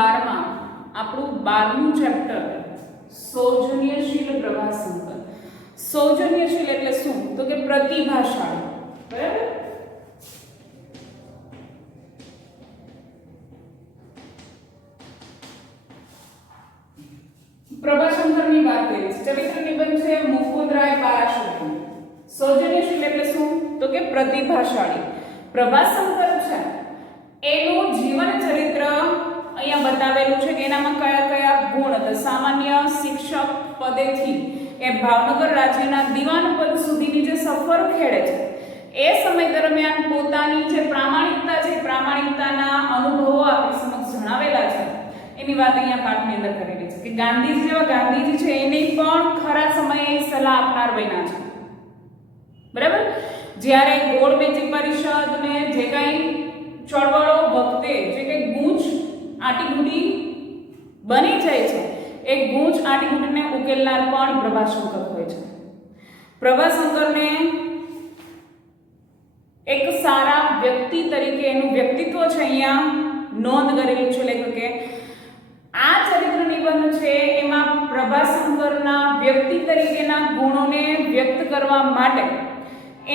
12માં આપણું 12મું ચેપ્ટર સૌજન્યશીલ પ્રભાશંકર. સૌજન્યશીલ એટલે શું? તો કે પ્રતિભાશાળી. બરાબર. પ્રભાશંકરની વાત કરીએ છીએ. ચરિત્ર નિબંધ છે મુકુંદરાય પારાશરની. સૌજન્યશીલ એટલે શું? તો કે પ્રતિભાશાળી. પ્રભાશંકર છે એનું જીવન ચરિત્ર અહીંયા બતાવેલું છે કે એનામાં કયા કયા ગુણ હતા. સામાન્ય શિક્ષક પદેથી એ ભાવનગર રાજ્યના દીવાન પદ સુધીની જે સફર ખેડે છે એ સમય દરમિયાન પોતાની જે પ્રામાણિકતા છે, પ્રામાણિકતાના અનુભવો આપણી સમક્ષ જણાવેલા છે એની વાત અહીંયા પાઠની અંદર કરેલી છે કે ગાંધીજી જેવા ગાંધીજી છે એને પણ ખરા સમયે સલાહ આપનાર બન્યા છે. બરાબર. જ્યારે ગોળ મેજી પરિષદ ને જે કંઈ ચળવળો વખતે જે કંઈ ગૂંચ આટીઘૂટી બની જાય છે એ ગૂંચ આટીઘૂટીને ઉકેલનાર પણ પ્રભાશંકર હોય છે. પ્રભાશંકરને એક સારા વ્યક્તિ તરીકે એનું વ્યક્તિત્વ છે અહીંયા નોંધ કરેલું છે લેખકે. આ ચરિત્ર નિબંધ છે એમાં પ્રભાશંકરના વ્યક્તિ તરીકેના ગુણોને વ્યક્ત કરવા માટે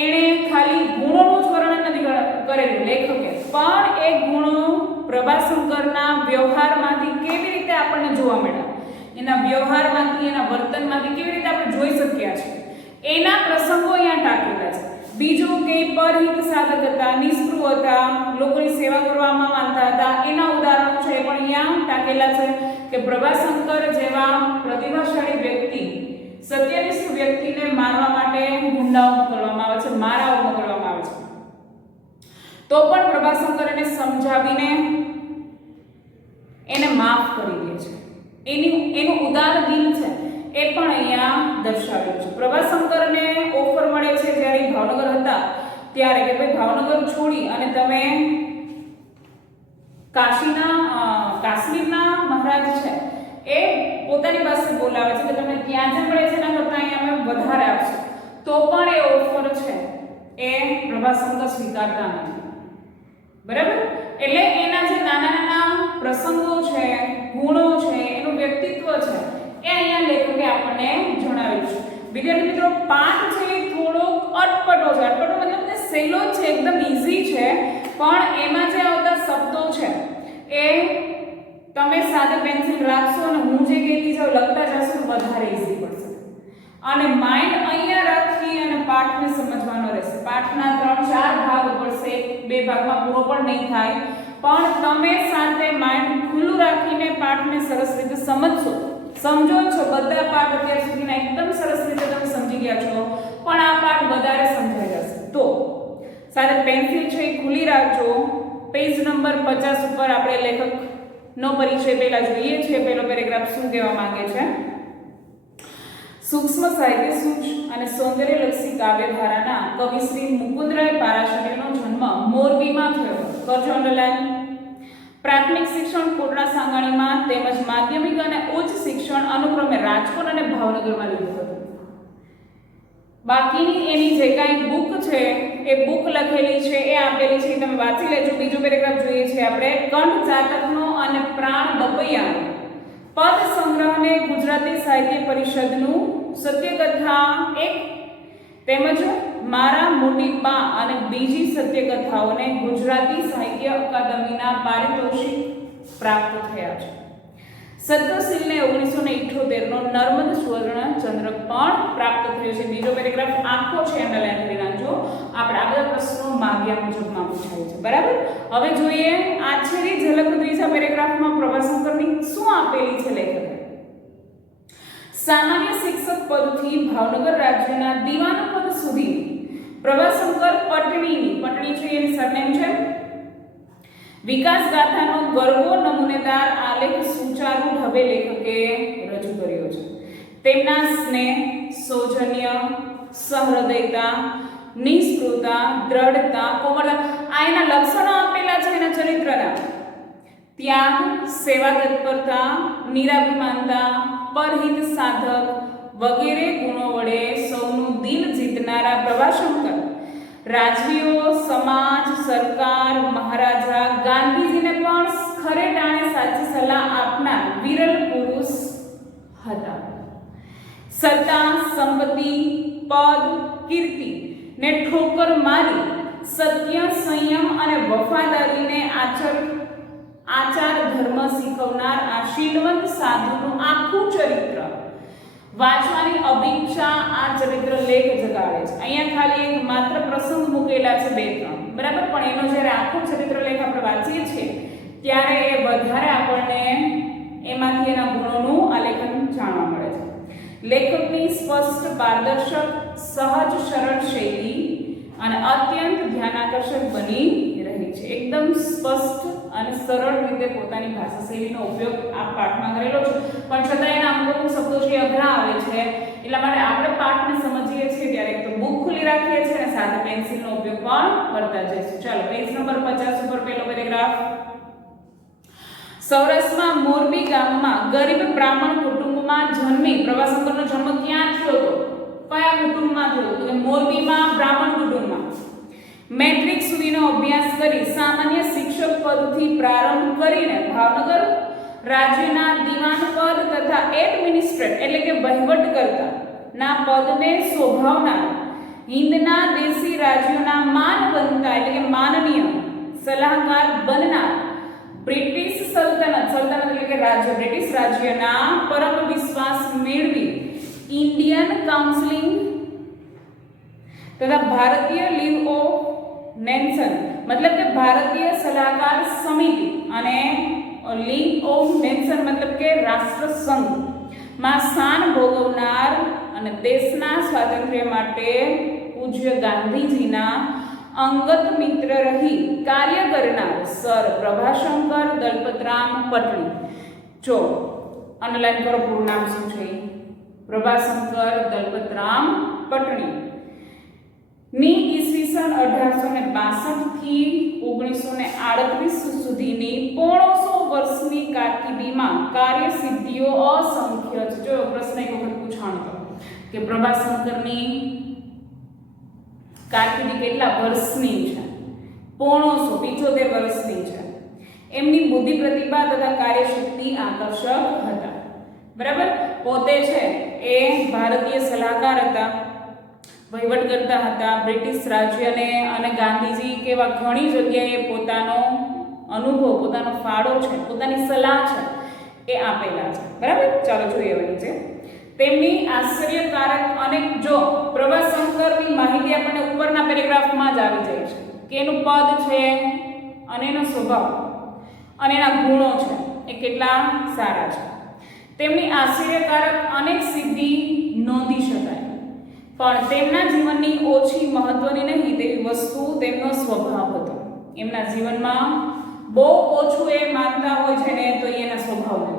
એણે ખાલી ગુણોનું જ વર્ણન નથી કરેલું લેખકે, પણ એ ગુણો પ્રભાશંકરના વ્યવહારમાંથી કેવી રીતે આપણને જોવા મળ્યા, એના વ્યવહારમાંથી, એના વર્તનમાંથી કેવી રીતે આપણે જોઈ શક્યા છે એના પ્રસંગો અહીંયા ટાંકેલા છે. બીજું કે પરહિત સાધક હતા, નિષ્પૃહ હતા, લોકોની સેવા કરવામાં માનતા હતા, એના ઉદાહરણો છે પણ અહીંયા ટાંકેલા છે કે પ્રભાશંકર જેવા પ્રતિભાશાળી વ્યક્તિ, સત્યનિષ્ઠ વ્યક્તિને મારવા માટે ગુંડાઓ મોકલવામાં આવે છે, મારાઓ મોકલવામાં આવે છે, તો પણ પ્રભાશંકર એને સમજાવીને એને માફ કરી દે છે. એનું ઉદાર દિલ છે એ પણ અહીંયા દર્શાવેલું છે. પ્રભાશંકરને ઓફર મળે છે જ્યારે ભાવનગર હતા ત્યારે કે ભાઈ ભાવનગર છોડી અને તમે કાશ્મીરના મહારાજ છે એ પોતાની પાસે બોલાવે છે કે તમને ત્યાં જે મળે છે એના કરતાં અહીંયા અમે વધારે આપશું, તો પણ એ ઓફર છે એ પ્રભાશંકર સ્વીકારતા નથી. બરાબર. એટલે એના જે નાના નાના પ્રસંગો છે, ગુણો છે, એનું વ્યક્તિત્વ છે એ અહીંયા લેખકે આપણને જણાવ્યું છે. વિદ્યાર્થી મિત્રો, પાઠ છે એ થોડો અટપટો છે. અટપટો મતલબ કે સહેલો જ છે, એકદમ ઈઝી છે, પણ એમાં જે આવતા શબ્દો છે એ તમે સાથે પેન્સિલ રાખશો અને હું જે કહેતી જાઉં લખતા જશો તો વધારે ઈઝી પડશે. અને માઇન્ડ અહીંયા રાખી અને પાઠને સમજવાનો રહેશે. પાઠના 3-4 ભાગ પડશે, 2 ભાગમાં પૂરો પણ નહીં થાય, પણ તમે સાથે માઇન્ડ ખુલ્લું રાખીને પાઠને સરસ રીતે સમજો છો. બધા પાઠ અત્યાર સુધીના એકદમ સરસ રીતે તમે સમજી ગયા છો, પણ આ પાઠ વધારે સમજાઈ જશે. તો સાથે પેન્સિલ છે એ ખુલ્લી રાખજો. પેજ નંબર 50 ઉપર આપણે લેખકનો પરિચય પહેલા જોઈએ છીએ. પહેલો પેરેગ્રાફ શું કહેવા માંગે છે? સૂક્ષ્મ સાહિત્ય સૂક્ષ્મ અને સૌંદર્યલક્ષી કાવ્યધારાના કવિ શ્રી મુકુંદરાય પારાશરીનો જન્મ મોરબીમાં થયો. કરજો અંડરલાઈન. પ્રાથમિક શિક્ષણ કોટડા સાંગાણીમાં તેમજ માધ્યમિક અને ઉચ્ચ શિક્ષણ અનુક્રમે રાજકોટ અને ભાવનગરમાં લીધું હતું. બાકીની એની જે કાંઈ બુક છે એ બુક લખેલી છે એ આપેલી છે, તમે વાંચી લેજો. બીજો પેરેગ્રાફ જોઈએ છે આપણે. કંઠ ચાતકનો અને પ્રાણ બપૈયાનો પદ સંગ્રહને ગુજરાતી સાહિત્ય પરિષદનું સત્યકથા 1 તેમજ મારા મોટી બા અને બીજી સત્યકથાઓને ગુજરાતી સાહિત્ય અકાદમીના પારિતોષિક પ્રાપ્ત થયા છે. સત્યશીલને 1978 નો નર્મદ સુવર્ણ ચંદ્રક પણ પ્રાપ્ત થયો છે. બીજો પેરેગ્રાફ આખો છે, અંડરલાઈન કરી નાખજો. આપણે આ બધા પ્રશ્નો માગ્યા મુજબમાં પૂછાય છે. બરાબર. હવે જોઈએ આછેરી ઝલક ત્રીજા પેરેગ્રાફમાં પ્રભાશંકરની શું આપેલી છે લેખકે. સામાન્ય શિક્ષક પદથી ભાવનગર રાજ્યના દીવાન પદ સુધી પ્રભાશંકર પટણી છે એની સરનેમ છે. વિકાસ ગાથાનો ગર્વો નમૂનેદાર આલેખ સુચારુ ઢબે લેખકે રજૂ કર્યો છે. તેમના સ્નેહ, સૌજન્ય, સહૃદયતા, નિષ્પૃહતા, દ્રઢતા, કોમળતા આ એના લક્ષણો આપેલા છે એના ચરિત્રના. ત્યાગ, સેવા તત્પરતા, નિરાભિમાનતા, પરહિત સાધક વગેરે ગુણો વડે સૌનું દિલ જીતનારા પ્રભાશંકર રાજવીઓ, સમાજ, સરકાર, મહારાજા, ગાંધીજીને પણ ખરે ટાણે સાચી સલાહ વિરલ પુરુષ હતા. સત્તા, સંપત્તિ, પદ, કીર્તિ ને ઠોકર મારી સત્ય, સંયમ અને વફાદારીને આચાર ધર્મ શીખવનાર આ શીલવંત સાધુનું આખું ચરિત્ર વાંચવાની અભિચ્છા આ ચરિત્ર લેખ જગાડે છે. અહીંયા ખાલી એક માત્ર પ્રસંગ મૂકેલા છે 2-3, બરાબર, પણ એનો જ્યારે આખું ચરિત્ર લેખ આપણે વાંચીએ છીએ ત્યારે એ વધારે આપણને એમાંથી એના ગુણોનું આલેખન જાણવા મળે છે. લેખકની સ્પષ્ટ, પારદર્શક, સહજ, સરળ શૈલી અને અત્યંત ધ્યાનાકર્ષક બની રહી છે. એકદમ સ્પષ્ટ અને સરળ રીતે પોતાની ભાષા શૈલીનો ઉપયોગ આ પાઠમાં કરેલો છે, પણ છતાં એના અમુક શબ્દો જે અઘરા આવે છે એટલા માટે આપણે પાઠને સમજીએ છીએ ત્યારે એક તો બુક ખુલ્લી રાખીએ છીએ અને સાથે પેન્સિલનો ઉપયોગ પણ કરતા જઈશું. ચાલો, પેજ નંબર 50 ઉપર પહેલો પેરેગ્રાફ. સૌરાષ્ટ્રમાં મોરબી ગામમાં ગરીબ બ્રાહ્મણ કુટુંબમાં જન્મી પ્રભાશંકરનો જન્મ ક્યાં થયો હતો? કયા કુટુંબમાં થયો હતો? મોરબીમાં બ્રાહ્મણ કુટુંબમાં. મેટ્રિક સુધીનો અભ્યાસ કરી સામાન્ય શિક્ષક પદથી પ્રારંભ કરીને ભાવનગર રાજ્યના દિવાન પદ તથા એડમિનિસ્ટ્રેટ એટલે કે વહીવટકર્તા ના પદને શોભાવનાર, હિન્દના દેશી રાજ્યોના માનવંતા એટલે કે માનનીય સલાહકાર બનનાર, બ્રિટિશ સલ્તનત એટલે કે રાજ્ય, બ્રિટિશ રાજ્યના પરમ વિશ્વાસ મેળવી ઇન્ડિયન કાઉન્સિલિંગ તથા ભારતીય લીગ ઓફ નેશન મતલબ કે ભારતીય સલાહકાર સમિતિ અને લીગ ઓફ નેશન મતલબ કે રાષ્ટ્ર સંઘ માં સ્થાન ભોગવનાર અને દેશના સ્વાતંત્ર્ય માટે પૂજ્ય ગાંધીજીના અંગત મિત્ર રહી કાર્ય કરનાર સર પ્રભાશંકર દલપતરામ પટણી. જો અનલાઈન કરો પૂરું નામ શું છે? પ્રભાશંકર દલપતરામ પટણી ની ઈસવીસન 1862 થી 1938 સુધીની 150 વર્ષની કારકિર્દીમાં કાર્યસિદ્ધિઓ અસંખ્ય છે. જો પ્રશ્ન એક વખત પૂછાણો કે પ્રભાશંકરની કારકિર્દી કેટલા વર્ષની છે? 75 વર્ષની છે. એમની બુદ્ધિ, પ્રતિભા તથા કાર્યશક્તિ આકર્ષક હતા. બરાબર, પોતે છે એ ભારતીય સલાહકાર હતા, વહીવટ કરતા હતા બ્રિટિશ રાજ્યને, અને ગાંધીજી કેવા ઘણી જગ્યાએ પોતાનો અનુભવ, પોતાનો ફાળો છે, પોતાની સલાહ છે એ આપેલા છે. બરાબર, ચાલો જોઈએ હવે નીચે. તેમની આશ્ચર્યકારક અને જો પ્રભાશંકરની માહિતી આપણને ઉપરના પેરેગ્રાફમાં જ આવી જાય છે કે એનું પદ છે અને એનો સ્વભાવ અને એના ગુણો છે એ કેટલા સારા છે. તેમની આશ્ચર્યકારક અનેક સિદ્ધિ નોંધી શકાય, પણ તેમના જીવનની ઓછી મહત્વની નહીં તેવી વસ્તુ તેમનો સ્વભાવ હતો. એમના જીવનમાં બહુ ઓછું એ માનતા હોય છે ને તો એના સ્વભાવને,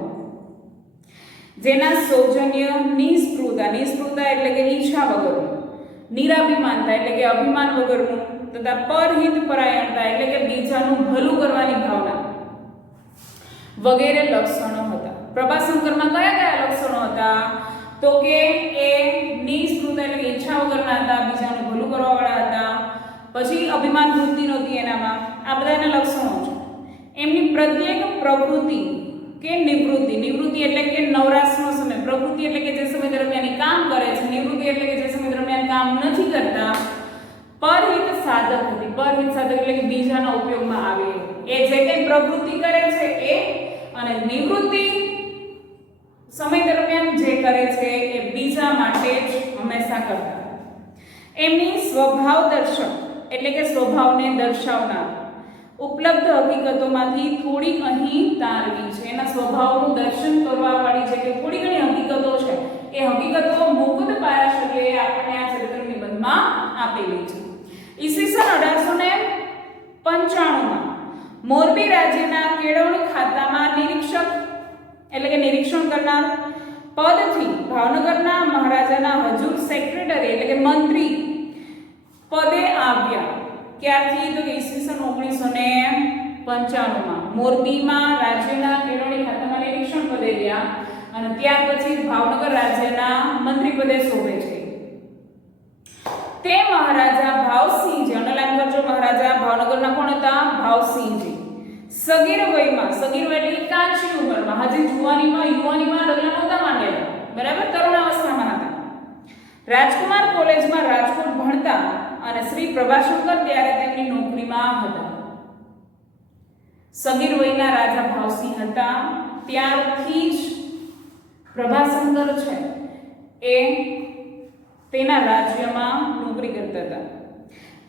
જેના સૌજન્ય, નિસ્પૃહતા એટલે કે ઈચ્છા વગરનું, નિરાભિમાનતા એટલે કે અભિમાન વગરનું તથા પરહિત પરાયણતા એટલે કે બીજાનું ભલું કરવાની ભાવના વગેરે લક્ષણો હતા. પ્રભાશંકરમાં કયા કયા લક્ષણો હતા? તો કે એ નિસ્પૃહતા એટલે કે ઈચ્છા વગરના હતા, બીજાનું ભલું કરવાવાળા હતા, પછી અભિમાન વૃત્તિ નહોતી એનામાં. આ બધા એના લક્ષણો છે. એમની પ્રત્યેક પ્રવૃત્તિ કે નિવૃત્તિ એટલે કે નવરાશનો સમય, પ્રવૃત્તિ એટલે કે જે સમય દરમિયાન કામ કરે છે, નિવૃત્તિ એટલે કે જે સમય દરમિયાન કામ નથી કરતા. પરહિત સાધક હતી, પરહિત સાધક એટલે કે બીજાના ઉપયોગમાં આવે એ જે કંઈ પ્રવૃત્તિ કરે છે એ, અને નિવૃત્તિ સમય દરમિયાન જે કરે છે એ બીજા માટે જ હંમેશા કરતા. એમની સ્વભાવ દર્શક એટલે કે સ્વભાવને દર્શાવનાર ઉપલબ્ધ હકીકતોમાંથી થોડી અહીં તારવી છે. એના સ્વભાવનું દર્શન કરવાવાળી જે કે થોડી ઘણી હકીકતો છે એ હકીકતો મુકુદ પારાશરે આપણને આ ચરિત્ર નિબંધમાં આપેલી છે. ઈસવીસન 1895માં મોરબી રાજ્યના કેળવણી ખાતામાં નિરીક્ષણ કરનાર પદથી ભાવનગરના મહારાજાના હજુર સેક્રેટરી એટલે કે મંત્રી પદે આવ્યા. ક્યારથી? તો ઈસવીસન 1995માં મોરબીમાં રાજ્યના કેળવણી ખાતામાં નિરીક્ષણ પદે ગયા અને ત્યાર પછી ભાવનગર રાજ્યના મંત્રી પદે શોભે છે. તે મહારાજા ભાવસિંહજી, અનલાઈન કરજો, મહારાજા ભાવનગરના કોણ હતા? ભાવસિંહજી સગીર વયમાં, સગીર વય એટલે કાચી ઉંમરમાં, હજી જુવાનીમાં યુવાનીમાં ડગલા નહોતા માંડેલા, બરાબર, તરુણાવસ્થામાં હતા. રાજકુમાર કોલેજમાં રાજકોટ ભણતા અને શ્રી પ્રભાશંકર ત્યારે તેમની નોકરીમાં હતા. સગીર વયના રાજા ભાવસિંહ હતા ત્યારથી જ પ્રભાશંકર છે એ તેના રાજ્યમાં નોકરી કરતા હતા.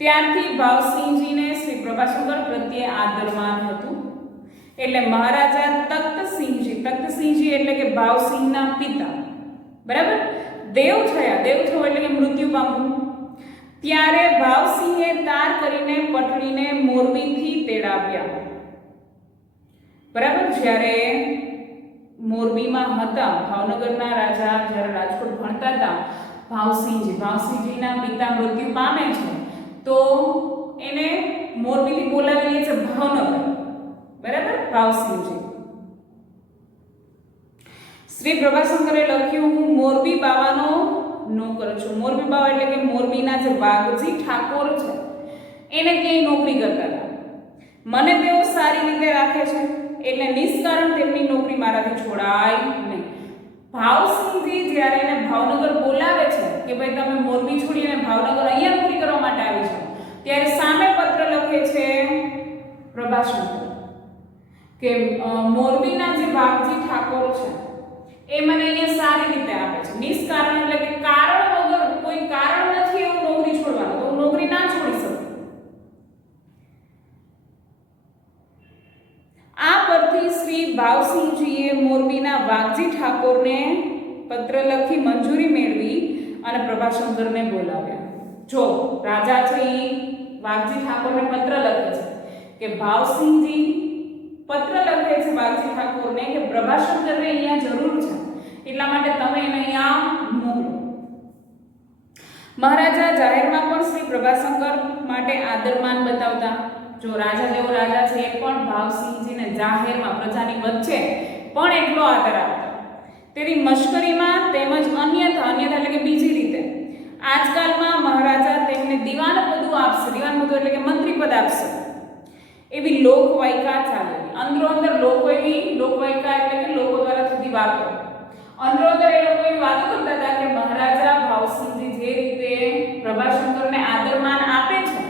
ત્યારથી ભાવસિંહજીને શ્રી પ્રભાશંકર પ્રત્યે આદરમાન હતું. એટલે મહારાજા તખ્તસિંહજી એટલે કે ભાવસિંહના પિતા, બરાબર, દેવ થયા. દેવ થયો એટલે કે મૃત્યુ પામવું. ત્યારે ભાવસિંહે તાર કરીને પટણીને મોરબીથી તેડાવ્યા. બરાબર, જ્યારે મોરબીમાં હતા, ભાવનગરના રાજા જ્યારે રાજકોટ ભણતા હતા, ભાવસિંહજીના પિતા મૃત્યુ પામે છે, તો એને મોરબીથી બોલાવી લે છે ભાવનગર, બરાબર, ભાવસિંહજી. શ્રી પ્રભાશંકરે લખ્યું, હું મોરબી બાવાનો નોકર છું. મોરબી બાવા એટલે કે મોરબીના જે વાઘજી ઠાકોર છે એને ક્યાંય નોકરી કરતા હતા. મને તેઓ સારી રીતે રાખે છે એટલે નિષ્કારણ તેમની નોકરી મારાથી છોડાય નહીં. ભાવસિંહજી જ્યારે એને ભાવનગર બોલાવે છે કે ભાઈ તમે મોરબી છોડીને ભાવનગર અહીંયા નોકરી કરવા માટે આવી છો, ત્યારે સામે પત્ર લખે છે પ્રભાશંકર કે મોરબીના જે વાઘજી ઠાકોર છે એ મને અહીંયા સારી રીતે આપે છે. નિષ્કારણ એટલે કે કારણ વગર, કોઈ કારણ નથી એવું નોકરી છોડવાનું, તો હું નોકરી ના છોડી શકું. આ પરથી શ્રી ભાવસિંહજીએ મોરબીના વાઘજી ઠાકોરને પત્ર લખી મંજૂરી મેળવી અને પ્રભાશંકરને બોલાવ્યા. જો રાજા છે એ વાઘજી ઠાકોરને પત્ર લખે છે કે ભાવસિંહજી પત્ર લખે છે વાઘજી ઠાકોરને કે પ્રભાશંકરને અહીંયા જરૂર છે, એટલા માટે તમે એને અહીંયા મોકલો. મહારાજા જાહેરમાં પણ શ્રી પ્રભાશંકર માટે આદરમાન બતાવતા. જો રાજા જેવો રાજા છે એ પણ ભાવસિંહજીને જાહેરમાં પ્રજાની વચ્ચે પણ એટલો આદર આપતા. તેની મશ્કરીમાં તેમજ અન્યથા એટલે કે બીજી રીતે આજકાલમાં મહારાજા તેમને દિવાન પદ આપશે. દિવાન પદ એટલે કે મંત્રી પદ આપશે એવી લોકવાયકા ચાલેલી. અંદરો અંદર લોકો એવી લોકવાયકા એટલે કે લોકો દ્વારા થતી વાતો, અંદરો અંદર એ લોકો એવી વાતો કરતા હતા કે મહારાજા ભાવસિંહજી જે રીતે પ્રભાશંકરને આદરમાન આપે છે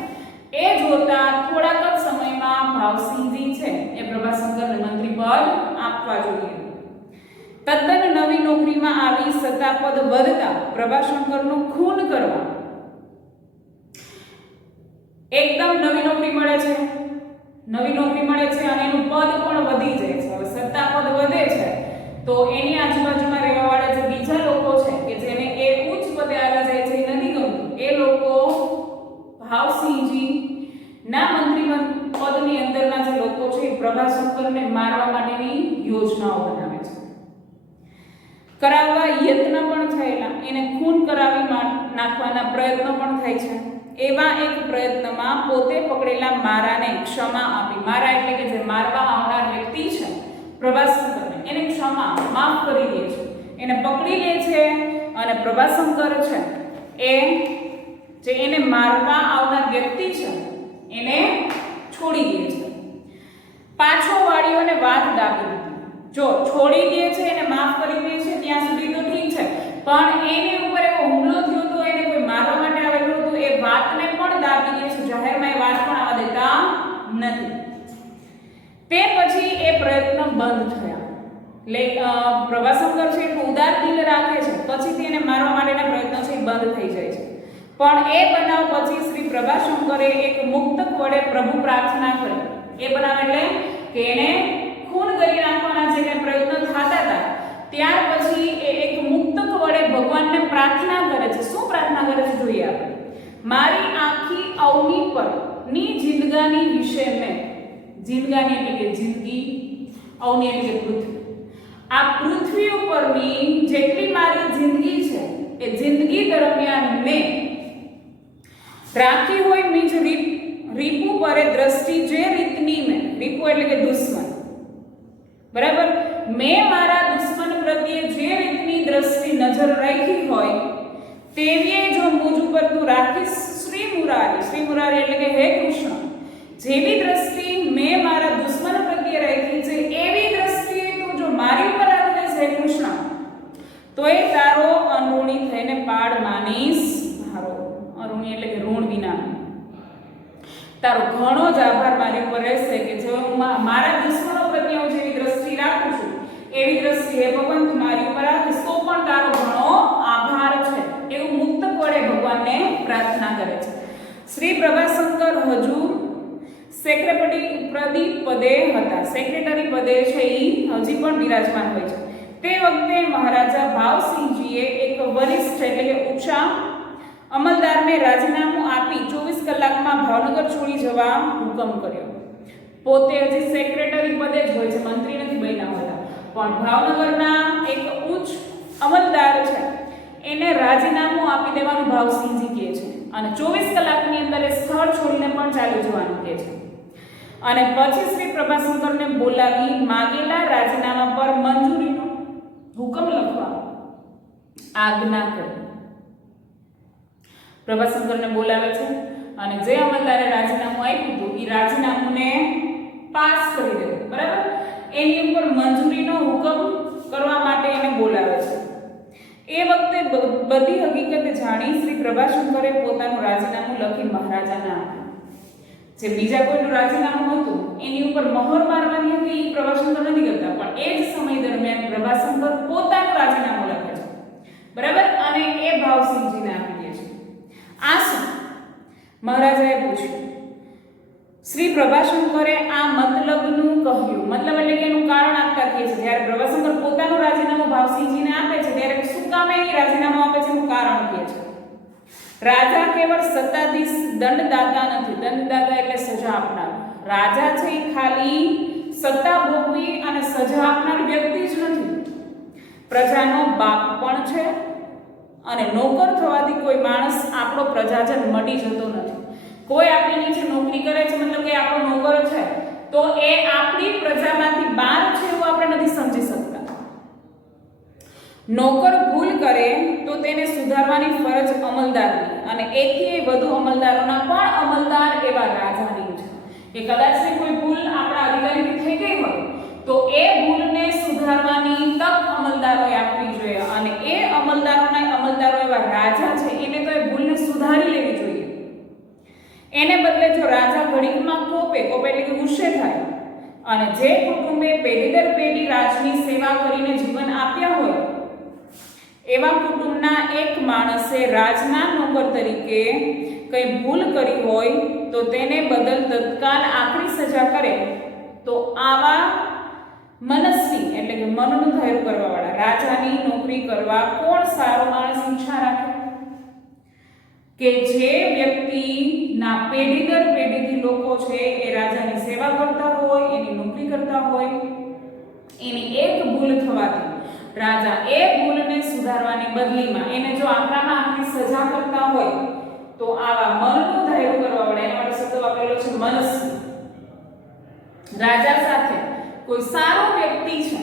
એ જોતા થોડાક જ સમયમાં ભાવસિંહજી છે એ પ્રભાશંકરને મંત્રી પદ આપવા જોઈએ. તદ્દન નવી નોકરીમાં આવી સત્તાપદ વધતા પ્રભાશંકરનું ખૂન કરવા. એકદમ નવી નોકરી મળે છે અને એનું પદ પણ વધી જાય છે. હવે સત્તાપદ વધે છે તો એની આજુબાજુમાં રહેવાવાળા જે બીજા લોકો છે કે જેને એ ઉચ્ચ પદે આવી જાય છે એ નથી ગમતું, એ લોકો ભાવસિંહજી ના મંત્રી પદની અંદરના જે લોકો છે એ પ્રભાશંકરને મારવા માટેની યોજનાઓ બનાવે છે. કરાવવા યત્ન પણ થયેલા, એને ખૂન કરાવી નાખવાના પ્રયત્નો પણ થાય છે. એવા એક પ્રયત્નમાં પોતે પકડેલા મારાને ક્ષમા આપી. મારા એટલે કે જે મારવા આવનાર વ્યક્તિ છે પ્રભાશંકરને, એને ક્ષમા માફ કરી દે છે, એને પકડી લે છે અને પ્રભાશંકર છે એ જે એને મારવા આવનાર વ્યક્તિ છે એને છોડી દે છે. પાછો વાળીઓને વાત દાબી દીધી. જો છોડી દે છે, એને માફ કરી દે છે ત્યાં સુધી તો ઠીક છે, પણ એની ઉપર એવો હુમલો થયો તો, એને કોઈ મારવા માટે આવેલું હતું, એ વાતને પણ દાબી દે છે. જાહેરમાં એ વાત પણ આવવા દેતા નથી. તે પછી એ પ્રયત્ન બંધ થયા. એટલે પ્રભાશંકર છે એટલું ઉદાર દિલ રાખે છે, પછીથી એને મારવા માટેના પ્રયત્નો છે એ બંધ થઈ જાય છે. પણ એ બનાવ પછી શ્રી પ્રભાશંકરે એક મુક્તક વડે પ્રભુ પ્રાર્થના કરી. એ બનાવ એટલે કે એને ખૂન કરી નાખવાના જે કંઈ પ્રયત્નો થતા હતા, ત્યાર પછી એ એક મુક્તક વડે ભગવાનને પ્રાર્થના કરે છે. શું પ્રાર્થના કરે છે જોઈએ આપણે. મારી આખી અવની પરની જિંદગાની વિશે મેં, જિંદગાની એટલે કે જિંદગી, અવની એટલે કે પૃથ્વી, આ પૃથ્વી ઉપરની જેટલી મારી જિંદગી છે એ જિંદગી દરમિયાન મેં રાખી હોય મીજ રીપુ પરે દ્રષ્ટિ, જે રીતની મેં, રીપુ એટલે કે દુશ્મન, બરાબર, મેં મારા દુશ્મન પ્રત્યે જે રીતની દ્રષ્ટિ નજર રાખી હોય તેવી જો મુજ ઉપર તું રાખીશ શ્રી મુરારી એટલે કે હે કૃષ્ણ, જેવી દ્રષ્ટિ મેં મારા દુશ્મન પ્રત્યે તોય તારો અનઋણી થઈને પાડ માનીશ મારો. અઋણી એટલે કે ઋણ વિના. તારો ઘણો જ આભાર મારી ઉપર રહેશે કે જો હું મારા દુશ્મનો પ્રત્યે હું જેવી દ્રષ્ટિ રાખું છું એવી દ્રષ્ટિ હે ભગવાન તું મારી ઉપર રાખીશ તો પણ તારો ઘણો આભાર છે એવું મુક્ત પળે ભગવાનને પ્રાર્થના કરે છે. શ્રી પ્રભાશંકર હજુ સેક્રેટરી પદે હતા. સેક્રેટરી પદે છે એ હજી પણ બિરાજમાન હોય છે. તે વખતે મહારાજા ભાવસિંહજીએ એક વરિષ્ઠ એટલે કે ઊંચા અમલદારને રાજીનામું આપી 24 કલાકમાં ભાવનગર છોડી જવા હુકમ કર્યો. પોતે હજી સેક્રેટરી પદે જ હોય છે, મંત્રી નથી બન્યા હોતા, પણ ભાવનગરના એક ઉચ્ચ અમલદાર છે એને રાજીનામું આપી દેવાનું ભાવસિંહજી કહે છે અને 24 કલાકની અંદર એ સ્થળ છોડીને પણ ચાલી જવાનું કહે છે. અને પછી શ્રી પ્રભાશંકરને બોલાવી માગેલા રાજીનામા પર મંજૂરીનો હુકમ લખવા આજ્ઞા કરી. પ્રભાશંકરને બોલાવે છે અને જે અમલદારે રાજીનામું આપ્યું હતું એ રાજીનામુંને પાસ કરી દેવું, બરાબર, એની ઉપર મંજૂરીનો હુકમ કરવા માટે એને બોલાવે છે. એ વખતે બધી હકીકત જાણી શ્રી પ્રભાશંકરે પોતાનું રાજીનામું લખી મહારાજાને આપ્યું. જે બીજા કોઈનું રાજીનામું હતું એની ઉપર મહોર મારવાની હતી એ પ્રભાશંકર નથી કરતા, પણ એ જ સમય દરમિયાન પ્રભાશંકર પોતાનું રાજીનામું લખે છે, બરાબર, અને એ ભાવસિંહજીને આપી દે છે. આ શું મહારાજાએ પૂછ્યું. શ્રી પ્રભાશંકરે આ મતલબનું કહ્યું. મતલબ એટલે કે એનું કારણ આપતા કહે છે. જ્યારે પ્રભાશંકર પોતાનું રાજીનામું ભાવસિંહજીને આપે છે ત્યારે શું કામ એ રાજીનામું આપે છે એનું કારણ કહે છે. રાજા કેવળ સત્તાધીશ દંડદાતા નથી. દંડદાતા એટલે સજા આપનાર. રાજા છે એ ખાલી સત્તા ભોગવી અને સજા આપનાર વ્યક્તિ જ નથી, પ્રજાનો બાપ પણ છે. અને નોકર થવાથી કોઈ માણસ આપણો પ્રજાજન મટી જતો નથી. કોઈ આપણી નીચે નોકરી કરે છે મતલબ કે આપણો નોકર છે તો એ આપણી પ્રજામાંથી બહાર છે એવું આપણે નથી સમજી શકતા. નોકર ભૂલ કરે તો તેને સુધારવાની ફરજ અમલદારની અને એકથી વધુ અમલદારોના પણ અમલદાર એવા રાજાની છે કે કદાચ કોઈ ભૂલ આપણા અધિકારીથી થઈ ગઈ હોય તો એ ભૂલને સુધારવાની તક અમલદારોએ આપવી જોઈએ અને એ અમલદારો એવા રાજા છે એને તો એ ભૂલને સુધારી લેવી જોઈએ. એને બદલે જો રાજા ઘડીકમાં કોપે એટલે કે ગુસ્સે થાય અને જે કુટુંબે પેઢી દર પેઢી રાજની સેવા કરીને જીવન આપ્યા હોય એવા કુટુંબના એક માણસે રાજના નોકર તરીકે કંઈ ભૂલ કરી હોય તો તેને બદલ તત્કાલ આકરી સજા કરે તો આવા મનસ્વી એટલે કે મનનું ધાર્યું કરવાવાળા રાજાની નોકરી કરવા કોણ સારો માણસ ઈચ્છા રાખે? કે જે વ્યક્તિના પેઢી દર પેઢીથી લોકો છે એ રાજાની સેવા કરતા હોય, એની નોકરી કરતા હોય, એની એક ભૂલ થવાથી રાજા એ ભૂલને સુધારવાની બદલીમાં એને જો આકરામાં આકરી સજા કરતા હોય તો આવા મનનું ધાર્યું કરવાવાળા, એના માટે શબ્દ વાપરેલો છે મનસ્વી, રાજા સાથે કોઈ સારો વ્યક્તિ છે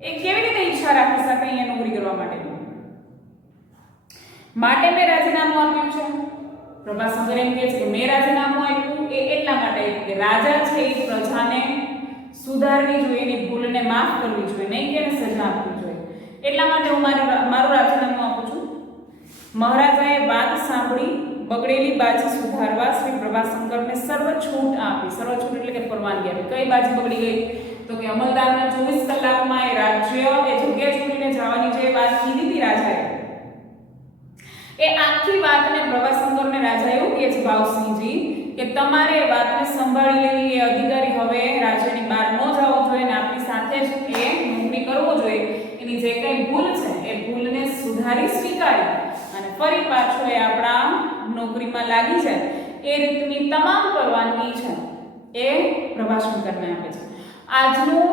એ કેવી રીતે ઈચ્છા રાખી શકે અહીંયા નોકરી કરવા માટે? માટે મેં રાજીનામું આપ્યું છે. પ્રભાશંકર એમ કહે છે કે મેં રાજીનામું આપ્યું એ એટલા માટે કે રાજા છે એ પ્રજાને સુધારવી જોઈએ, એની ભૂલને માફ કરવી જોઈએ, નહીં કે એને સજા આપવી જોઈએ. એટલા માટે હું મારું રાજીનામું આપું છું. મહારાજાએ વાત સાંભળી બગડેલી બાજી સુધારવા શ્રી પ્રભાશંકરને સર્વ છૂટ આપી. સર્વ છૂટ એટલે કે પરવાનગી આપી. કઈ બાજી બગડી ગઈ? તો કે અમલદારને 24 કલાકમાં એ રાજ્ય એ જગ્યા છોડીને જવાની જે વાત કીધી હતી રાજાએ, એ આખી વાતને પ્રભાશંકરને રાજા એવું કહે છે ભાવસિંહજી કે તમારે એ વાતને સંભાળી લેવી, એ અધિકારી હવે રાજ્યની બહાર ન જવો જોઈએ અને આપણી સાથે જ એ નોકરી કરવો જોઈએ. એની જે કંઈ ભૂલ છે એ ભૂલને સુધારી સ્વીકારી અને ફરી પાછો એ આપણા નોકરીમાં લાગી જાય એ રીતની તમામ પરવાનગી છે એ પ્રભાશંકરને આપે છે. આજનું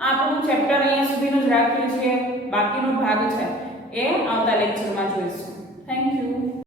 આપણું ચેપ્ટર અહીંયા સુધીનું જ રાખીએ છીએ. બાકીનો ભાગ છે એ આવતા લેક્ચરમાં જોઈશું. Thank you.